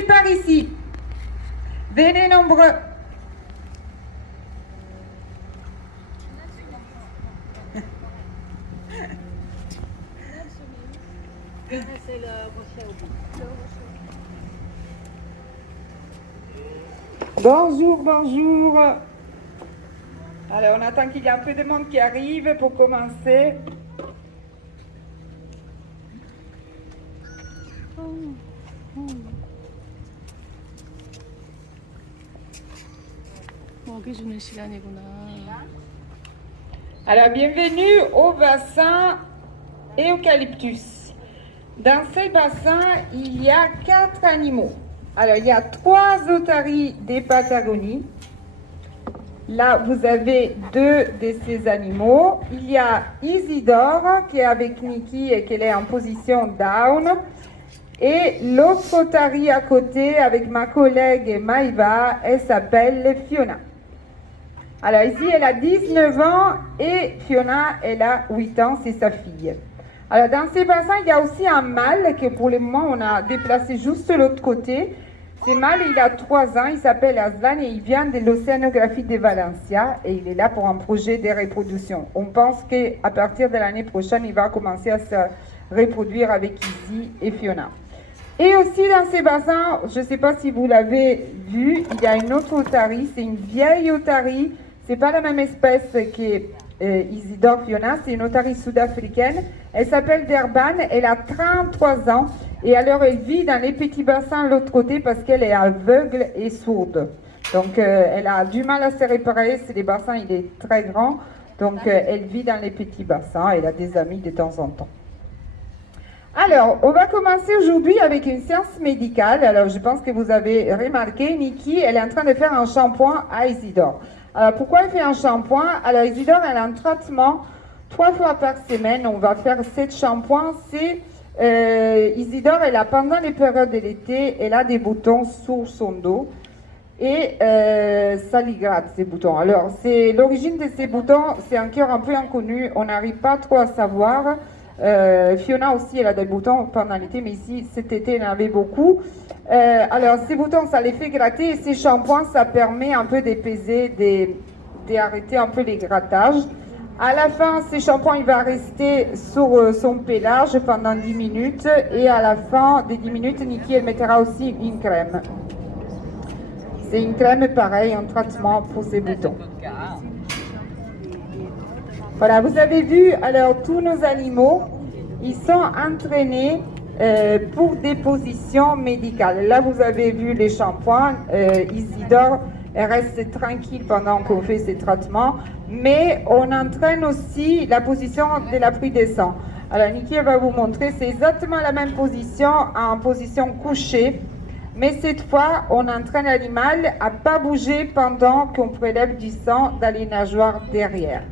venez par ici. Venez nombreux. Bonjour, bonjour. Alors, on attend qu'il y ait un peu de monde qui arrive pour commencer. Alors, bienvenue au bassin Eucalyptus. Dans ce bassin, il y a 4 animaux. Alors, il y a 3 otaries des Patagonies. Là, vous avez 2 de ces animaux. Il y a Isidore qui est avec Nikki et qui est en position down. Et l'autre otarie à côté avec ma collègue Maïva, elle s'appelle Fiona. Alors ici, elle a 19 ans et Fiona, elle a 8 ans, c'est sa fille. Alors dans ces bassins, il y a aussi un mâle que pour le moment, on a déplacé juste de l'autre côté. Ce mâle, il a 3 ans, il s'appelle Aslan et il vient de l'Océanographie de Valencia et il est là pour un projet de reproduction. On pense qu'à partir de l'année prochaine, il va commencer à se reproduire avec Izzy et Fiona. Et aussi dans ces bassins, je ne sais pas si vous l'avez vu, il y a une autre otarie, c'est une vieille otarie. C'est pas la même espèce que Isidore Fiona, c'est une otarie sud-africaine. Elle s'appelle Derban, elle a 33 ans et alors elle vit dans les petits bassins de l'autre côté parce qu'elle est aveugle et sourde. Donc elle a du mal à se réparer, c'est des bassins, il est très grand. Donc elle vit dans les petits bassins, elle a des amis de temps en temps. Alors, on va commencer aujourd'hui avec une séance médicale. Alors, je pense que vous avez remarqué, Nikki, elle est en train de faire un shampoing à Isidore. Alors, pourquoi elle fait un shampoing? Alors, Isidore, elle a un traitement 3 fois par semaine. On va faire 7 shampoings. C'est Isidore, elle a pendant les périodes de l'été, elle a des boutons sur son dos. Et ça lui gratte, ces boutons. Alors, c'est l'origine de ces boutons, c'est encore un peu inconnu. On n'arrive pas trop à savoir. Fiona aussi, elle a des boutons pendant l'été, mais ici, cet été, elle en avait beaucoup. Alors, ces boutons, ça les fait gratter et ces shampoings, ça permet un peu d'épaiser, d'arrêter un peu les grattages. À la fin, ces shampoings, il va rester sur son pelage pendant 10 minutes et à la fin des 10 minutes, Nikki, elle mettra aussi une crème. C'est une crème pareil, un traitement pour ces boutons. Voilà, vous avez vu, alors tous nos animaux, ils sont entraînés pour des positions médicales. Là, vous avez vu les shampoings, Isidore, elle reste tranquille pendant qu'on fait ces traitements, mais on entraîne aussi la position de la pluie des sangs. Alors, Nikki va vous montrer, c'est exactement la même position, en position couchée, mais cette fois, on entraîne l'animal à ne pas bouger pendant qu'on prélève du sang dans les nageoires derrière.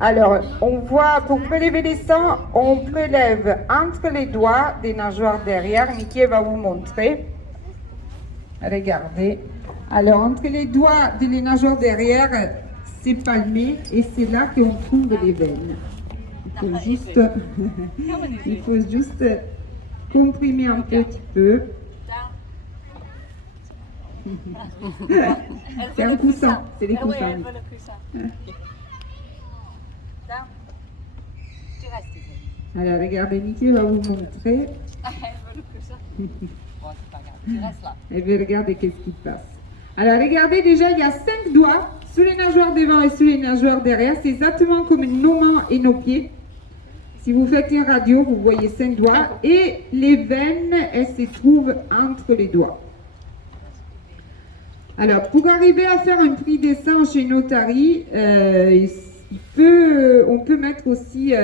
Alors, on voit, pour prélever les sangs, on prélève entre les doigts des nageoires derrière. Nikki va vous montrer. Regardez. Alors, entre les doigts des nageoires derrière, c'est palmé et c'est là qu'on trouve les veines. Il faut juste comprimer un petit peu. C'est un coussin, c'est des coussins. Alors, regardez, Nikki va vous montrer. Elle veut regarder qu'est-ce qui passe. Alors, regardez, déjà, il y a 5 doigts sur les nageoires devant et sur les nageoires derrière. C'est exactement comme nos mains et nos pieds. Si vous faites une radio, vous voyez 5 doigts. Et les veines, elles se trouvent entre les doigts. Alors, pour arriver à faire un prix des sangs chez une otarie, on peut mettre aussi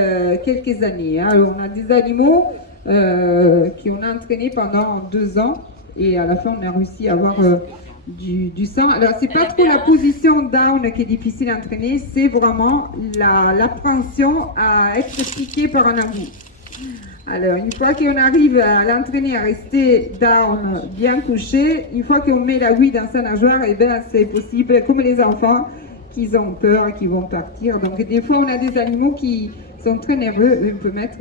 quelques années. Hein. Alors, on a des animaux qui on a entraîné pendant 2 ans et à la fin, on a réussi à avoir du sang. Alors, c'est pas trop la position down qui est difficile à entraîner, c'est vraiment l'appréhension à être piqué par un aiguille. Alors, une fois qu'on arrive à l'entraîner à rester down, bien couché, une fois qu'on met l'aiguille dans sa nageoire, et bien c'est possible, comme les enfants, qu'ils ont peur, qu'ils vont partir. Donc, des fois, on a des animaux qui sont très nerveux, on peut mettre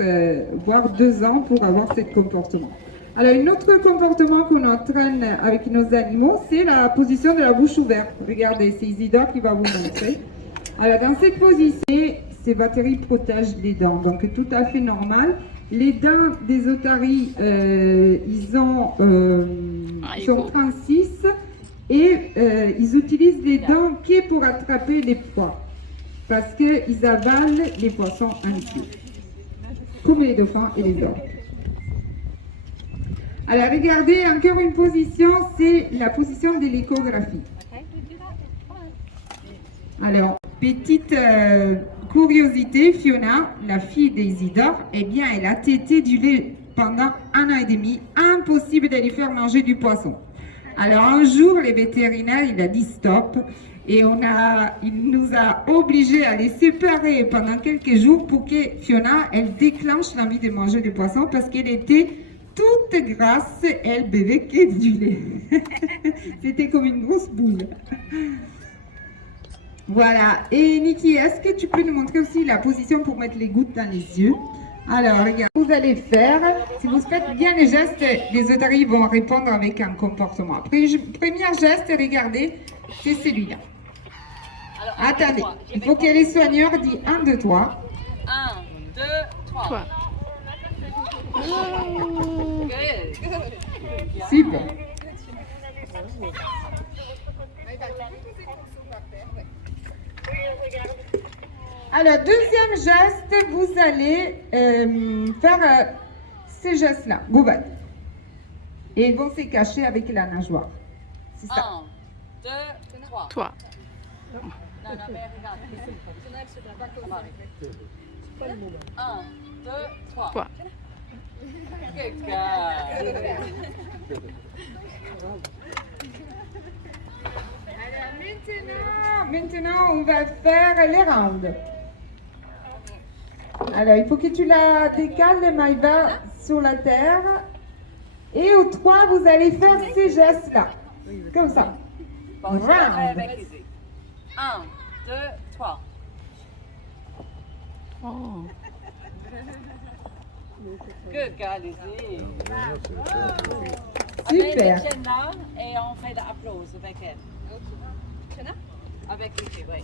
voire 2 ans pour avoir ce comportement. Alors, un autre comportement qu'on entraîne avec nos animaux, c'est la position de la bouche ouverte. Regardez, c'est Isidore qui va vous montrer. Alors, dans cette position, ces batteries protègent les dents, donc tout à fait normal. Les dents des otaries, ils sont 36 et ils utilisent les dents quai pour attraper les proies parce qu'ils avalent les poissons entiers, comme les dauphins et les orques. Alors, regardez, encore une position, c'est la position de l'échographie. Alors, petite curiosité, Fiona, la fille d'Isidore, eh bien, elle a tété du lait pendant 1 an et demi. Impossible de lui faire manger du poisson. Alors, un jour, les vétérinaires, il a dit stop. Et il nous a obligés à les séparer pendant quelques jours pour que Fiona, elle déclenche l'envie de manger du poisson parce qu'elle était toute grasse, elle buvait que du lait. C'était comme une grosse boule. Voilà. Et Niki, est-ce que tu peux nous montrer aussi la position pour mettre les gouttes dans les yeux? Alors, regarde, vous allez faire, si vous faites bien les gestes, les otaries vont répondre avec un comportement. Premier geste, regardez, c'est celui-là. Attendez, il faut que les soigneurs disent 1, 2, 3. 1, 2, 3. Super. Alors, deuxième geste, vous allez faire ces gestes-là. Goubad. Et ils vont se cacher avec la nageoire. C'est ça. 1, 2, 3. Toi. Non, mais regarde. 1, 2, 3. Toi. Good girl. Alors, maintenant, on va faire les rounds. Alors, il faut que tu la décales, Maïva, sur la terre. Et au 3, vous allez faire ces gestes-là. Comme ça. Bon, je vais faire Round. avec Izzy. 1, 2, 3. Oh. Good girl, Izzy. Super. Amène là et on fait l'applause avec elle. Avec Izzy, oui.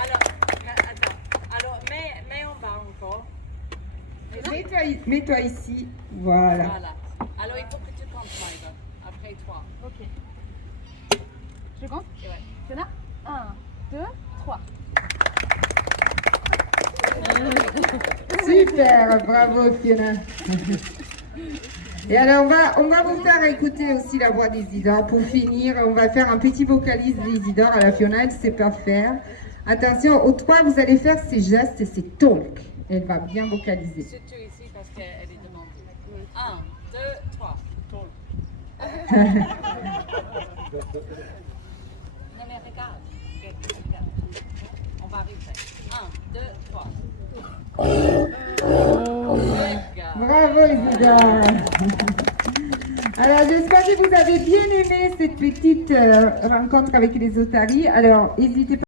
Alors, attends. Alors, mets en bas encore. Mets-toi ici. Voilà. Voilà. Alors, il faut que tu comptes, Maïva. Après 3. Ok. Je compte. Ouais. Fiona 1, 2, 3. Super, bravo Fiona. Et alors on va vous faire écouter aussi la voix d'Isidore. Pour finir, on va faire un petit vocalise d'Isidore à la Fiona, elle ne sait pas faire. Attention, au 3, vous allez faire ces gestes et ces talk. Elle va bien vocaliser. Surtout ici parce qu'elle est demandée. 1, 2, 3. Non mais regarde. Regarde. On va arriver. 1, 2, 3. Bravo Isidore. Alors j'espère que vous avez bien aimé cette petite rencontre avec les otaries. Alors n'hésitez pas.